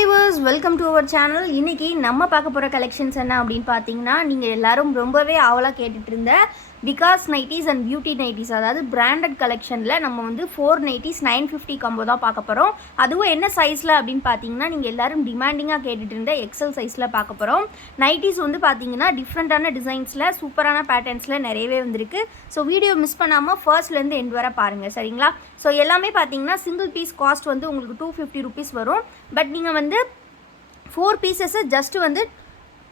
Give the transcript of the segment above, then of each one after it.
Viewers, welcome to our channel. இன்றைக்கி நம்ம பார்க்க போகிற கலெக்ஷன்ஸ் என்ன அப்படின்னு பார்த்தீங்கன்னா, நீங்கள் எல்லோரும் ரொம்பவே ஆவலாக கேட்டுட்டு இருந்த Vikas nighties and beauty nighties, அதாவது பிராண்டட் கலெக்ஷனில் நம்ம வந்து 4 நைட்டிஸ் 950 காம்போ தான் பார்க்க போகிறோம். அதுவும் என்ன சைஸில் அப்படின்னு பார்த்தீங்கன்னா, நீங்கள் எல்லோரும் டிமாண்டிங்காக கேட்டுட்டு இருந்த எக்ஸல் சைஸில் பார்க்க போகிறோம். நைட்டிஸ் வந்து பார்த்தீங்கன்னா டிஃப்ரெண்ட்டான டிசைன்ஸில் சூப்பரான பேட்டர்ன்ஸில் நிறையவே வந்திருக்கு. ஸோ வீடியோ மிஸ் பண்ணாமல் ஃபர்ஸ்ட்லேருந்து எண்ட் வர பாருங்கள், சரிங்களா? ஸோ எல்லாமே பார்த்தீங்கன்னா சிங்கிள் பீஸ் காஸ்ட் வந்து உங்களுக்கு 250 ருபீஸ் வரும். பட் நீங்கள் வந்து 4 பீசஸை ஜஸ்ட்டு வந்து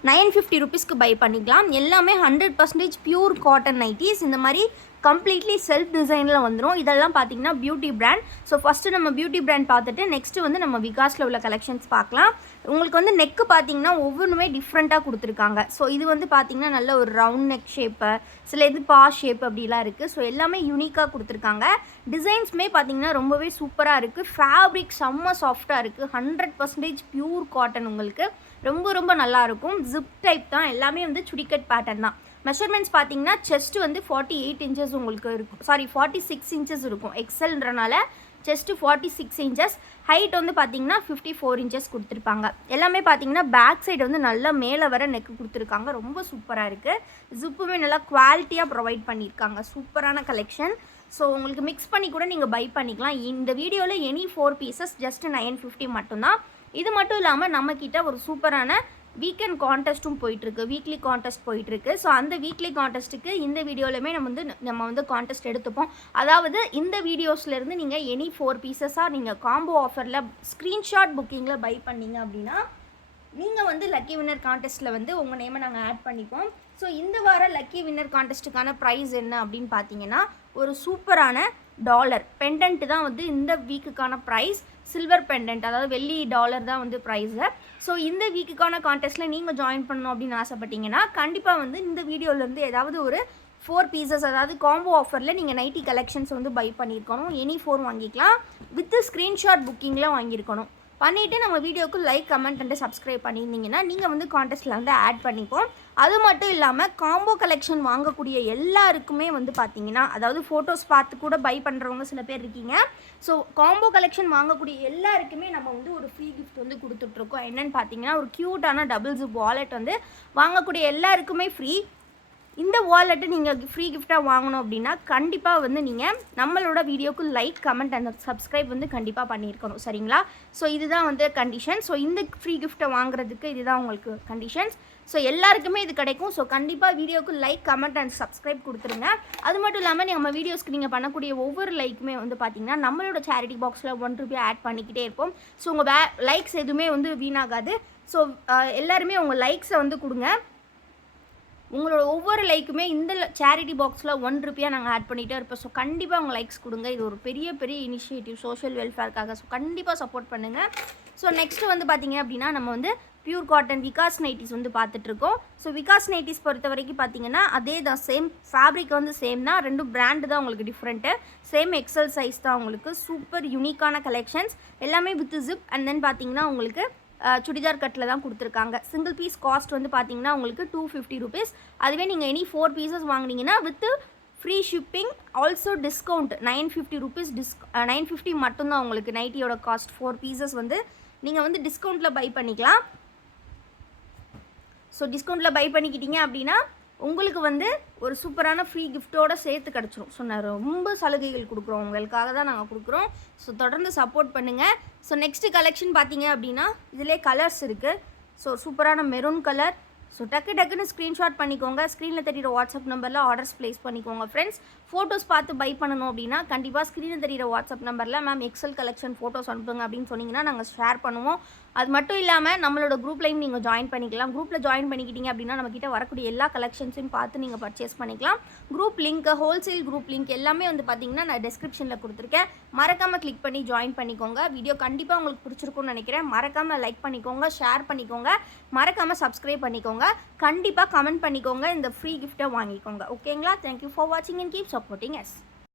950 ருபீஸ்க்கு பை பண்ணிக்கலாம். எல்லாமே 100% பியூர் காட்டன் நைட்டிஸ். இந்த மாதிரி கம்ப்ளீட்லி செல்ஃப் டிசைனில் வந்துடும். இதெல்லாம் பார்த்தீங்கன்னா பியூட்டி பிராண்ட். ஸோ ஃபஸ்ட்டு நம்ம பியூட்டி பிராண்ட் பார்த்துட்டு நெக்ஸ்ட்டு வந்து நம்ம விகாஸில் உள்ள கலெக்ஷன்ஸ் பார்க்கலாம். உங்களுக்கு வந்து நெக்கு பார்த்தீங்கன்னா ஒவ்வொன்றுமே டிஃப்ரெண்ட்டாக கொடுத்துருக்காங்க. ஸோ இது வந்து பார்த்தீங்கன்னா நல்ல ஒரு ரவுண்ட் நெக் ஷேப்பு, சில இது பா ஷேப் அப்படிலாம் இருக்குது. ஸோ எல்லாமே யூனிக்காக கொடுத்துருக்காங்க. டிசைன்ஸுமே பார்த்தீங்கன்னா ரொம்பவே சூப்பராக இருக்குது. ஃபேப்ரிக் செம்ம சாஃப்டாக இருக்குது. 100% பியூர் காட்டன். உங்களுக்கு ரொம்ப ரொம்ப நல்லாயிருக்கும். ஜிப் டைப் தான். எல்லாமே வந்து சுடிக்கட் பேட்டர்ன் தான். மெஷர்மெண்ட்ஸ் பார்த்தீங்கன்னா செஸ்ட்டு வந்து 48 இன்ச்சஸ் உங்களுக்கு இருக்கும். 46 இன்ச்சஸ் இருக்கும். எக்ஸல்ன்றனால செஸ்ட்டு 46 இன்ச்சஸ். ஹைட் வந்து பார்த்தீங்கன்னா 54 இன்ச்சஸ் கொடுத்துருப்பாங்க. எல்லாமே பார்த்தீங்கன்னா பேக் சைடு வந்து நல்லா மேலே வர நெக்கு கொடுத்துருக்காங்க. ரொம்ப சூப்பராக இருக்குது. ஜிப்புமே நல்லா குவாலிட்டியாக ப்ரொவைட் பண்ணியிருக்காங்க. சூப்பரான கலெக்ஷன். ஸோ உங்களுக்கு மிக்ஸ் பண்ணி கூட நீங்கள் பை பண்ணிக்கலாம். இந்த வீடியோவில் எனி 4 பீசஸ் ஜஸ்ட் 950 மட்டும்தான். இது மட்டும் இல்லாமல் நம்மக்கிட்ட ஒரு சூப்பரான வீக்கெண்ட் கான்டெஸ்ட்டும் போயிட்டுருக்கு. வீக்லி கான்டெஸ்ட் போயிட்டுருக்கு. ஸோ அந்த வீக்லி கான்டெஸ்ட்டுக்கு இந்த வீடியோலையுமே நம்ம வந்து கான்டெஸ்ட் எடுத்துப்போம். அதாவது இந்த வீடியோஸ்லேருந்து நீங்கள் எனி 4 பீசஸாக நீங்கள் காம்போ ஆஃபரில் ஸ்க்ரீன்ஷாட் புக்கிங்கில் பை பண்ணிங்க அப்படின்னா நீங்கள் வந்து லக்கி வின்னர் கான்டெஸ்ட்டில் வந்து உங்கள் நேமை நாங்கள் ஆட் பண்ணிப்போம். ஸோ இந்த வார லக்கி வின்னர் கான்டெஸ்ட்டுக்கான ப்ரைஸ் என்ன அப்படின்னு பார்த்தீங்கன்னா, ஒரு சூப்பரான டாலர் பெண்டன்ட் தான் வந்து இந்த வீக்குக்கான ப்ரைஸ். சில்வர் பெண்டன்ட், அதாவது வெள்ளி டாலர் தான் வந்து ப்ரைஸு. ஸோ இந்த வீக்குக்கான கான்டெஸ்ட்டில் நீங்கள் ஜாயின் பண்ணணும் அப்படின்னு ஆசைப்பட்டீங்கன்னா கண்டிப்பாக வந்து இந்த வீடியோலேருந்து ஏதாவது ஒரு 4 பீசஸ், அதாவது காம்போ ஆஃபரில் நீங்கள் நைட்டி கலெக்ஷன்ஸ் வந்து பை பண்ணியிருக்கணும். எனி 4 வாங்கிக்கலாம். வித் ஸ்க்ரீன்ஷாட் புக்கிங்கில் வாங்கியிருக்கணும். பண்ணிவிட்டு நம்ம வீடியோக்கு லைக், கமெண்ட் அண்ட் சப்ஸ்கிரைப் பண்ணியிருந்தீங்கன்னா நீங்கள் வந்து கான்டெஸ்ட்டில் வந்து ஆட் பண்ணிப்போம். அது மட்டும் இல்லாமல் காம்போ கலெக்ஷன் வாங்கக்கூடிய எல்லாருக்குமே வந்து பார்த்தீங்கன்னா, அதாவது ஃபோட்டோஸ் பார்த்து கூட பை பண்ணுறவங்க சில பேர் இருக்கீங்க. ஸோ காம்போ கலெக்ஷன் வாங்கக்கூடிய எல்லாருக்குமே நம்ம வந்து ஒரு ஃப்ரீ கிஃப்ட் வந்து கொடுத்துட்ருக்கோம். என்னென்னு பார்த்தீங்கன்னா, ஒரு க்யூட்டான டபுள் ஜிப் வாலெட் வந்து வாங்கக்கூடிய எல்லாருக்குமே ஃப்ரீ. இந்த வாலெட்டு நீங்கள் ஃப்ரீ கிஃப்டாக வாங்கணும் அப்படின்னா கண்டிப்பாக வந்து நீங்கள் நம்மளோட வீடியோக்கு லைக், கமெண்ட் அண்ட் சப்ஸ்கிரைப் வந்து கண்டிப்பாக பண்ணியிருக்கணும், சரிங்களா? ஸோ இதுதான் வந்து கண்டிஷன். ஸோ இந்த ஃப்ரீ கிஃப்ட்டை வாங்குறதுக்கு இதுதான் உங்களுக்கு கண்டிஷன்ஸ். ஸோ எல்லாருக்குமே இது கிடைக்கும். ஸோ கண்டிப்பாக வீடியோக்கு லைக், கமெண்ட் அண்ட் சப்ஸ்கிரைப் கொடுத்துருங்க. அது மட்டும் இல்லாமல் நம்ம வீடியோஸ்க்கு நீங்கள் பண்ணக்கூடிய ஒவ்வொரு லைக்குமே வந்து பார்த்திங்கன்னா நம்மளோட சேரிட்டி பாக்ஸில் 1 ரூபாய் ஆட் பண்ணிக்கிட்டே இருப்போம். ஸோ உங்கள் லைக்ஸ் எதுவுமே வந்து வீணாகாது. ஸோ எல்லாருமே உங்கள் லைக்ஸை வந்து கொடுங்க. உங்களோட ஒவ்வொரு லைக்குமே இந்த சேரிட்டி பாக்ஸில் 1 ரூபாய் நாங்கள் ஆட் பண்ணிகிட்டே இருப்போம். ஸோ கண்டிப்பாக உங்கள் லைக்ஸ் கொடுங்க. இது ஒரு பெரிய பெரிய இனிஷியேட்டிவ் சோஷியல் வெல்ஃபேர்க்காக. ஸோ கண்டிப்பாக சப்போர்ட் பண்ணுங்கள். ஸோ நெக்ஸ்ட்டு வந்து பார்த்திங்க அப்படின்னா நம்ம வந்து பியூர் காட்டன் விகாஸ் நைட்டிஸ் வந்து பார்த்துட்ருக்கோம். ஸோ விகாஸ் நைட்டிஸ் பொறுத்த வரைக்கும் பார்த்தீங்கன்னா அதே தான், சேம் ஃபேப்ரிக் வந்து சேம் தான். 2 பிராண்டு தான் உங்களுக்கு டிஃப்ரெண்ட்டு. சேம் எக்ஸல் சைஸ் தான் உங்களுக்கு. சூப்பர் யூனிக்கான கலெக்ஷன்ஸ் எல்லாமே வித் ஜிப். அண்ட் தென் பார்த்தீங்கன்னா உங்களுக்கு சுடிதார் கட்டில் தான் கொடுத்துருக்காங்க. சிங்கிள் பீஸ் காஸ்ட் வந்து பார்த்தீங்கன்னா உங்களுக்கு 250 ருபீஸ். அதுவே நீங்கள் எனி 4 பீசஸ் வாங்கினீங்கன்னா with free shipping, also discount 950 rupees. 950 மட்டும்தான் உங்களுக்கு நைட்டியோட காஸ்ட். 4 பீசஸ் வந்து நீங்கள் வந்து டிஸ்கவுண்ட்டில் பை பண்ணிக்கலாம். ஸோ டிஸ்கவுண்ட்டில் பை பண்ணிக்கிட்டீங்க அப்படின்னா உங்களுக்கு வந்து ஒரு சூப்பரான ஃப்ரீ கிஃப்ட்டோடு சேர்த்து கிடச்சிரும். ஸோ நான் ரொம்ப சலுகைகள் கொடுக்குறோம், உங்களுக்காக தான் நாங்கள் கொடுக்குறோம். ஸோ தொடர்ந்து சப்போர்ட் பண்ணுங்கள். ஸோ நெக்ஸ்ட்டு கலெக்ஷன் பார்த்தீங்க அப்படின்னா இதிலே கலர்ஸ் இருக்குது. ஸோ சூப்பரான மெரூன் கலர். ஸோ டக்குன்னு ஸ்க்ரீன்ஷாட் பண்ணிக்கோங்க. ஸ்க்ரீனில் தெரியிற வாட்ஸ்அப் நம்பரில் ஆர்டர்ஸ் ப்ளேஸ் பண்ணிக்கோங்க ஃப்ரெண்ட்ஸ். ஃபோட்டோஸ் பார்த்து பை பண்ணணும் அப்படின்னா கண்டிப்பாக ஸ்க்ரீனில் தெரியிற வாட்ஸ்அப் நம்பரில் மேம் எக்ஸல் கலெக்ஷன் ஃபோட்டோஸ் அனுப்புங்க அப்படின்னு சொன்னீங்கன்னா நாங்கள் ஷேர் பண்ணுவோம். அது மட்டும் இல்லாமல் நம்மளோட குரூப்லையும் நீங்கள் ஜாயின் பண்ணிக்கலாம். குரூப்பில் ஜாயின் பண்ணிக்கிட்டீங்க அப்படின்னா நம்மக்கிட்ட வரக்கூடிய எல்லா கலெக்ஷன்ஸையும் பார்த்து நீங்கள் பர்ச்சேஸ் பண்ணிக்கலாம். Group link, wholesale group link எல்லாமே வந்து பார்த்தீங்கன்னா நான் டிஸ்கிரிப்ஷனில் கொடுத்துருக்கேன். மறக்காமல் கிளிக் பண்ணி ஜாயின் பண்ணிக்கோங்க. வீடியோ கண்டிப்பாக உங்களுக்கு பிடிச்சிருக்கும்னு நினைக்கிறேன். மறக்காமல் லைக் பண்ணிக்கோங்க, ஷேர் பண்ணிக்கோங்க, மறக்காமல் சப்ஸ்கிரைப் பண்ணிக்கோங்க. கண்டிப்பாக கமெண்ட் பண்ணிக்கோங்க. இந்த ஃப்ரீ கிஃப்ட்டை வாங்கிக்கோங்க. ஓகேங்களா? தேங்க்யூ ஃபார் வாட்சிங் அண்ட் கீப் சப்போர்ட்டிங் எஸ்.